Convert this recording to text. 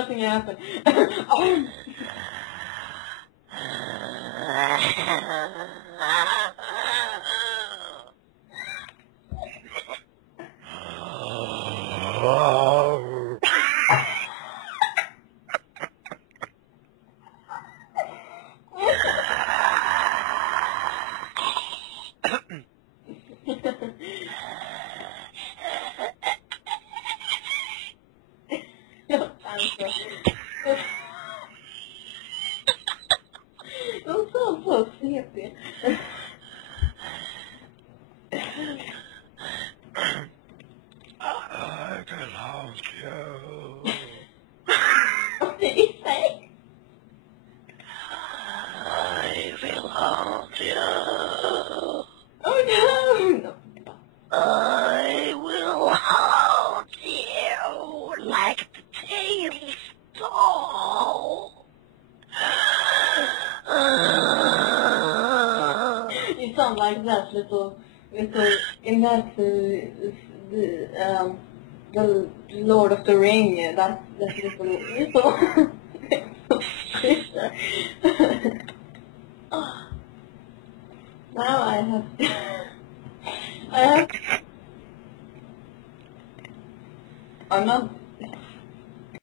nothing happened. Oh. De såg så knepiga. I can haunt you. What did he say? I will haunt you. Oh no! I will haunt you like the daily soul. You sound like that little in that the Lord of the Ring, that little